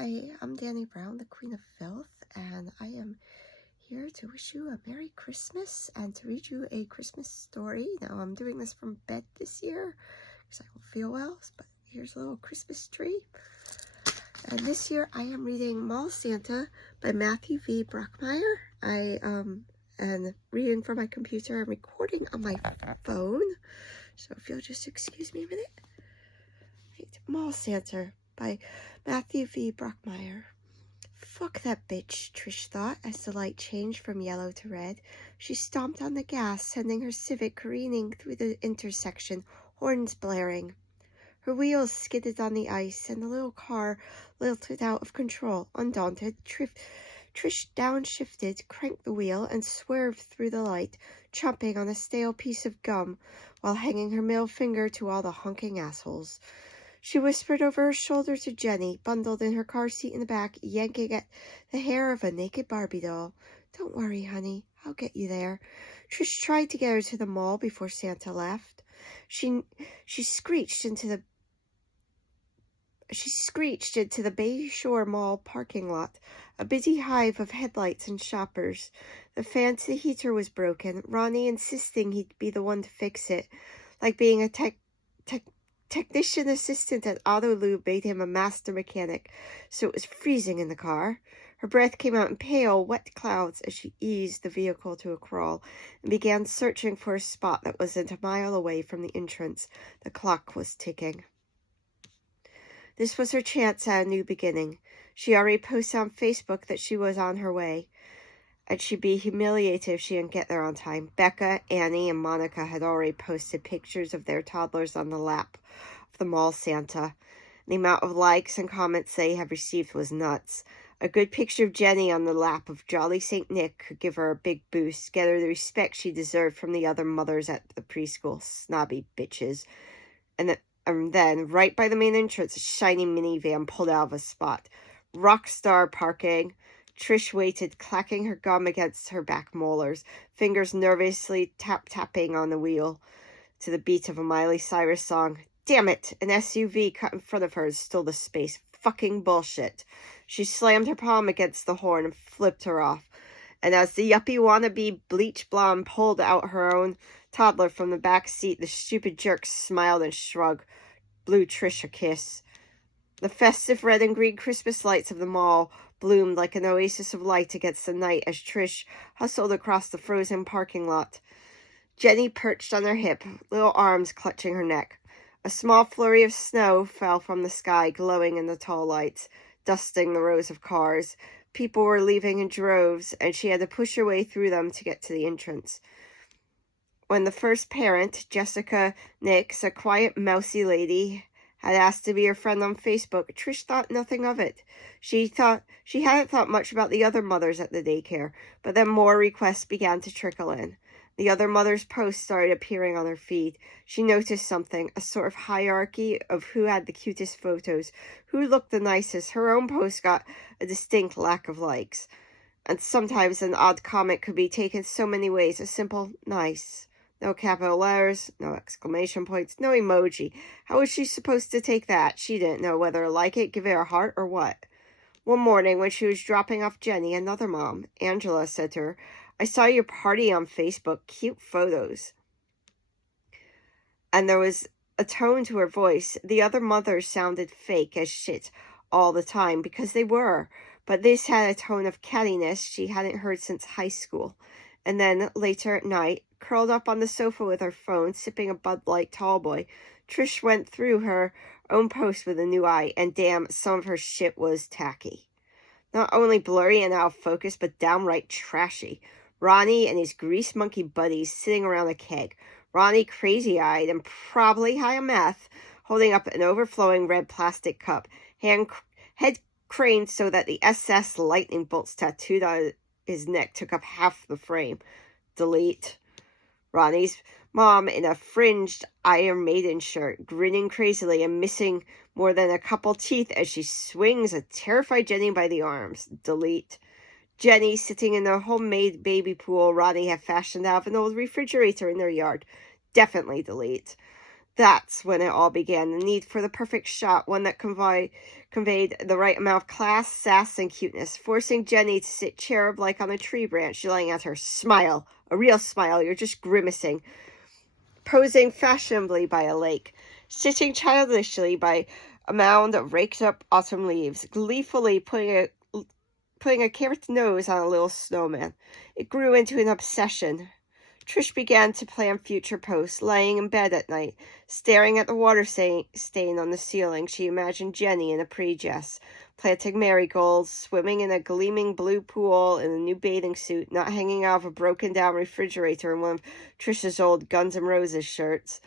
Hi, I'm Dani Brown, the Queen of Filth, and I am here to wish you a Merry Christmas and to read you a Christmas story. Now, I'm doing this from bed this year because I don't feel well, but here's a little Christmas tree. And this year I am reading Mall Santa by Matthew V Brockmeyer. I am reading from my computer and recording on my phone, so if you'll just excuse me a minute. Right, Mall Santa by Matthew V Brockmeyer. Fuck that bitch, Trish thought as the light changed from yellow to red. She stomped on the gas, sending her Civic careening through the intersection, horns blaring. Her wheels skidded on the ice, and the little car lilted out of control. Undaunted, Trish downshifted, cranked the wheel, and swerved through the light, chomping on a stale piece of gum while hanging her middle finger to all the honking assholes. She whispered over her shoulder to Jenny, bundled in her car seat in the back, yanking at the hair of a naked Barbie doll. "Don't worry, honey. I'll get you there." Trish tried to get her to the mall before Santa left. She screeched into the Bayshore Mall parking lot, a busy hive of headlights and shoppers. The fan to the heater was broken, Ronnie insisting he'd be the one to fix it, like being a technician assistant at Auto Lube made him a master mechanic, so it was freezing in the car. Her breath came out in pale, wet clouds as she eased the vehicle to a crawl and began searching for a spot that wasn't a mile away from the entrance. The clock was ticking. This was her chance at a new beginning. She already posted on Facebook that she was on her way, and she'd be humiliated if she didn't get there on time. Becca, Annie, and Monica had already posted pictures of their toddlers on the lap of the Mall Santa. The amount of likes and comments they have received was nuts. A good picture of Jenny on the lap of Jolly St. Nick could give her a big boost, get her the respect she deserved from the other mothers at the preschool. Snobby bitches. And then, right by the main entrance, a shiny minivan pulled out of a spot. Rockstar parking. Trish waited, clacking her gum against her back molars, fingers nervously tap-tapping on the wheel to the beat of a Miley Cyrus song. Damn it! An SUV cut in front of her stole the space. Fucking bullshit. She slammed her palm against the horn and flipped her off. And as the yuppie wannabe bleach blonde pulled out her own toddler from the back seat, the stupid jerk smiled and shrugged, blew Trish a kiss. The festive red and green Christmas lights of the mall bloomed like an oasis of light against the night as Trish hustled across the frozen parking lot. Jenny perched on her hip, little arms clutching her neck. A small flurry of snow fell from the sky, glowing in the tall lights, dusting the rows of cars. People were leaving in droves, and she had to push her way through them to get to the entrance. When the first parent, Jessica Nix, a quiet, mousy lady, had asked to be her friend on Facebook, Trish thought nothing of it. She hadn't thought much about the other mothers at the daycare, but then more requests began to trickle in. The other mothers' posts started appearing on her feed. She noticed something, a sort of hierarchy of who had the cutest photos, who looked the nicest. Her own post got a distinct lack of likes. And sometimes an odd comment could be taken so many ways, a simple nice. No capital letters, no exclamation points, no emoji. How was she supposed to take that? She didn't know whether to like it, give it a heart, or what. One morning, when she was dropping off Jenny, another mom, Angela, said to her, "I saw your party on Facebook. Cute photos." And there was a tone to her voice. The other mothers sounded fake as shit all the time, because they were. But this had a tone of cattiness she hadn't heard since high school. And then, later at night, curled up on the sofa with her phone, sipping a Bud Light Tallboy, Trish went through her own post with a new eye, and damn, some of her shit was tacky. Not only blurry and out of focus, but downright trashy. Ronnie and his grease monkey buddies sitting around a keg. Ronnie crazy-eyed and probably high on meth, holding up an overflowing red plastic cup, head craned so that the SS lightning bolts tattooed on his neck took up half the frame. Delete. Ronnie's mom in a fringed Iron Maiden shirt, grinning crazily and missing more than a couple teeth as she swings a terrified Jenny by the arms. Delete. Jenny sitting in a homemade baby pool Ronnie had fashioned out of an old refrigerator in their yard. Definitely delete. That's when it all began. The need for the perfect shot, one that conveyed the right amount of class, sass, and cuteness, forcing Jenny to sit cherub-like on a tree branch, yelling at her, "Smile! A real smile, you're just grimacing." Posing fashionably by a lake, sitting childishly by a mound of raked-up autumn leaves, gleefully putting a carrot nose on a little snowman. It grew into an obsession. Trish began to plan future posts. Lying in bed at night, staring at the water stain on the ceiling, she imagined Jenny in a pre-dress, planting marigolds, swimming in a gleaming blue pool in a new bathing suit, not hanging out of a broken-down refrigerator in one of Trish's old Guns N' Roses shirts.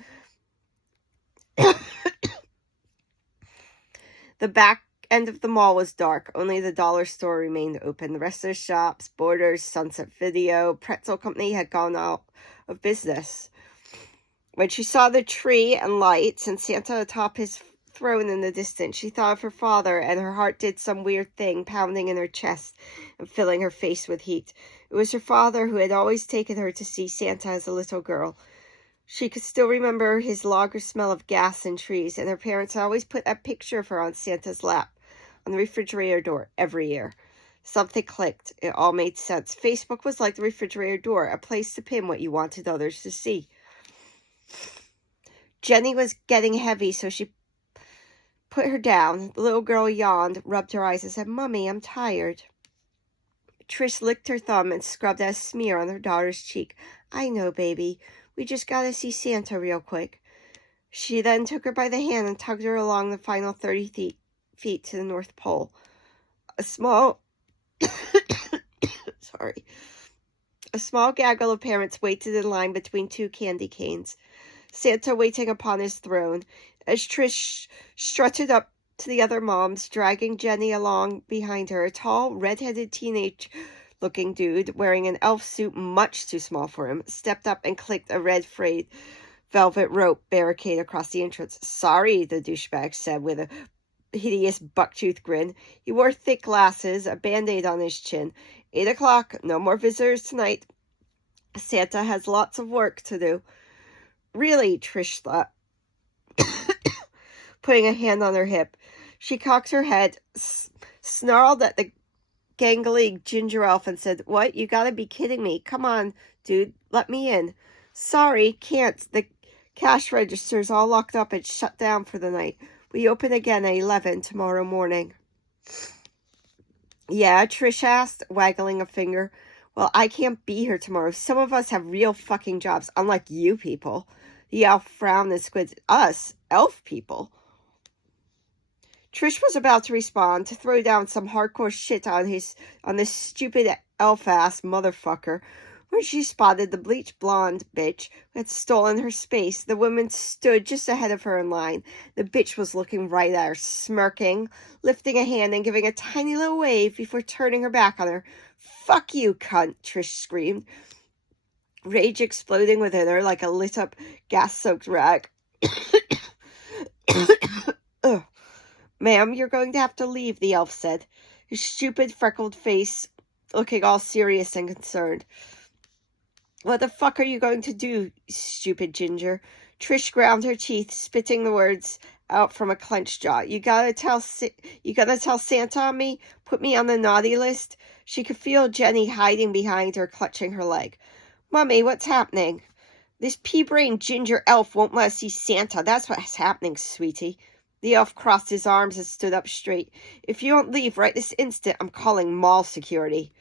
The back end of the mall was dark. Only the dollar store remained open. The rest of the shops, Borders, Sunset Video, Pretzel Company had gone out of business. When she saw the tree and lights and Santa atop his throne in the distance, she thought of her father, and her heart did some weird thing, pounding in her chest and filling her face with heat. It was her father who had always taken her to see Santa as a little girl. She could still remember his lager smell of gas and trees, and her parents had always put that picture of her on Santa's lap, on the refrigerator door, every year. Something clicked. It all made sense. Facebook was like the refrigerator door, a place to pin what you wanted others to see. Jenny was getting heavy, so she put her down. The little girl yawned, rubbed her eyes, and said, "Mummy, I'm tired." Trish licked her thumb and scrubbed a smear on her daughter's cheek. "I know, baby. We just gotta see Santa real quick." She then took her by the hand and tugged her along the final 30 feet to the North Pole. A small gaggle of parents waited in line between two candy canes, Santa waiting upon his throne. As Trish strutted up to the other moms, dragging Jenny along behind her, a tall, red-headed teenage-looking dude wearing an elf suit much too small for him stepped up and clicked a red frayed velvet rope barricade across the entrance. "Sorry," the douchebag said with a hideous bucktooth grin. He wore thick glasses, a band-aid on his chin. 8 o'clock, no more visitors tonight. Santa has lots of work to do. Really, Trish thought, putting a hand on her hip. She cocked her head, snarled at the gangly ginger elf and said, "What? You gotta be kidding me. Come on, dude, let me in." "Sorry, can't. The cash register's all locked up and shut down for the night. We open again at 11 tomorrow morning." "Yeah?" Trish asked, waggling a finger. "Well, I can't be here tomorrow. Some of us have real fucking jobs, unlike you people." The elf frowned and squinted. "Us? Elf people?" Trish was about to respond, to throw down some hardcore shit on this stupid elf-ass motherfucker, when she spotted the bleached blonde bitch who had stolen her space. The woman stood just ahead of her in line. The bitch was looking right at her, smirking, lifting a hand and giving a tiny little wave before turning her back on her. "Fuck you, cunt," Trish screamed, rage exploding within her like a lit-up, gas-soaked rag. "Ma'am, you're going to have to leave," the elf said, his stupid, freckled face looking all serious and concerned. "What the fuck are you going to do, stupid ginger?" Trish ground her teeth, spitting the words out from a clenched jaw. You gonna tell Santa on me? Put me on the naughty list?" She could feel Jenny hiding behind her, clutching her leg. "Mummy, what's happening?" "This pea-brained ginger elf won't let us see Santa. That's what's happening, sweetie." The elf crossed his arms and stood up straight. "If you don't leave right this instant, I'm calling mall security."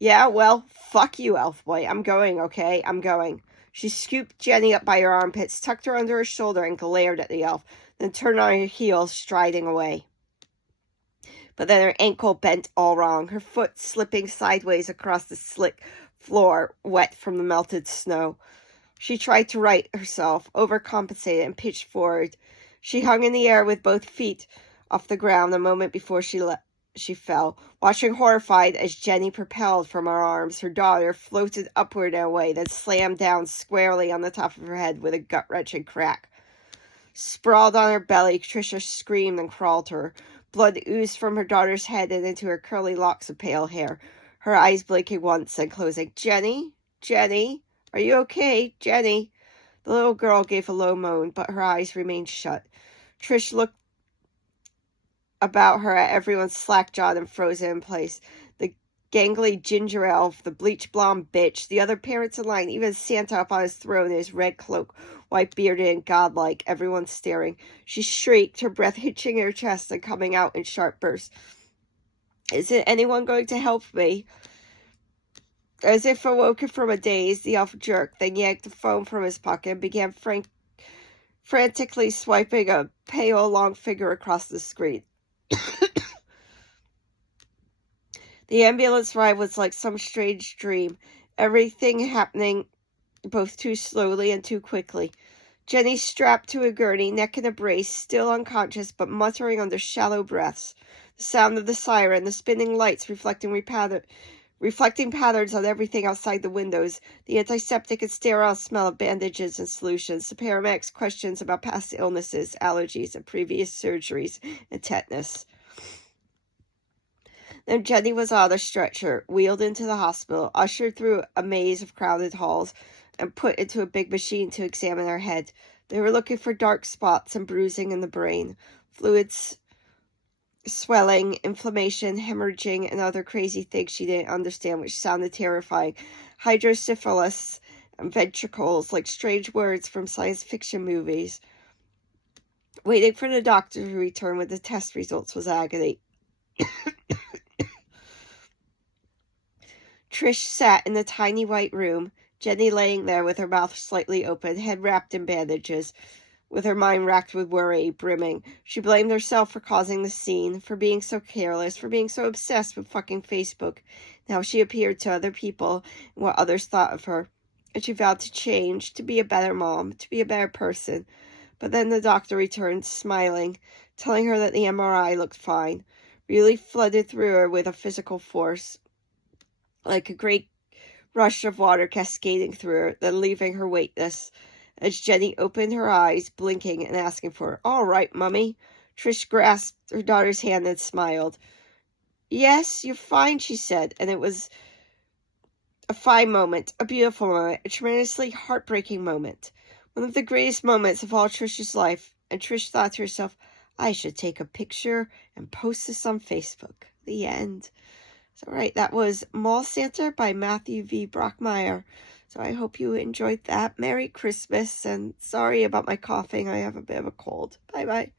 "Yeah, well, fuck you, elf boy. I'm going, okay? I'm going." She scooped Jenny up by her armpits, tucked her under her shoulder, and glared at the elf, then turned on her heel, striding away. But then her ankle bent all wrong, her foot slipping sideways across the slick floor, wet from the melted snow. She tried to right herself, overcompensated, and pitched forward. She hung in the air with both feet off the ground a moment before she fell, watching horrified as Jenny propelled from her arms. Her daughter floated upward and away, then slammed down squarely on the top of her head with a gut-wrenching crack. Sprawled on her belly, Tricia screamed and crawled to her. Blood oozed from her daughter's head and into her curly locks of pale hair, her eyes blinking once and closing. "Jenny? Jenny? Are you okay? Jenny?" The little girl gave a low moan, but her eyes remained shut. Trish looked about her at everyone slack-jawed and frozen in place. The gangly ginger elf, the bleach blonde bitch, the other parents in line, even Santa up on his throne in his red cloak, white-bearded and godlike, everyone staring. She shrieked, her breath hitching in her chest and coming out in sharp bursts. Isn't anyone going to help me? As if awoken from a daze, the elf jerked, then yanked the phone from his pocket and began frantically swiping a pale, long finger across the screen. The ambulance ride was like some strange dream, everything happening both too slowly and too quickly. Jenny strapped to a gurney, neck in a brace, still unconscious but muttering under shallow breaths. The sound of the siren, the spinning lights reflecting patterns on everything outside the windows, the antiseptic and sterile smell of bandages and solutions, the paramedics' questions about past illnesses, allergies, and previous surgeries, and tetanus. Then Jenny was on a stretcher, wheeled into the hospital, ushered through a maze of crowded halls, and put into a big machine to examine her head. They were looking for dark spots and bruising in the brain, fluids, swelling, inflammation, hemorrhaging, and other crazy things she didn't understand, which sounded terrifying. Hydrocephalus and ventricles, like strange words from science fiction movies. Waiting for the doctor to return with the test results was agony. Trish sat in the tiny white room, Jenny laying there with her mouth slightly open, head wrapped in bandages, with her mind racked with worry, brimming. She blamed herself for causing the scene, for being so careless, for being so obsessed with fucking Facebook, and how she appeared to other people and what others thought of her. And she vowed to change, to be a better mom, to be a better person. But then the doctor returned, smiling, telling her that the MRI looked fine, really flooded through her with a physical force, like a great rush of water cascading through her, then leaving her weightless. As Jenny opened her eyes, blinking and asking for, "All right, Mummy." Trish grasped her daughter's hand and smiled. "Yes, you're fine," she said, and it was a fine moment, a beautiful moment, a tremendously heartbreaking moment. One of the greatest moments of all Trish's life, and Trish thought to herself, I should take a picture and post this on Facebook. The end. So, right, that was Mall Santa by Matthew V Brockmeyer. So I hope you enjoyed that. Merry Christmas, and sorry about my coughing. I have a bit of a cold. Bye-bye.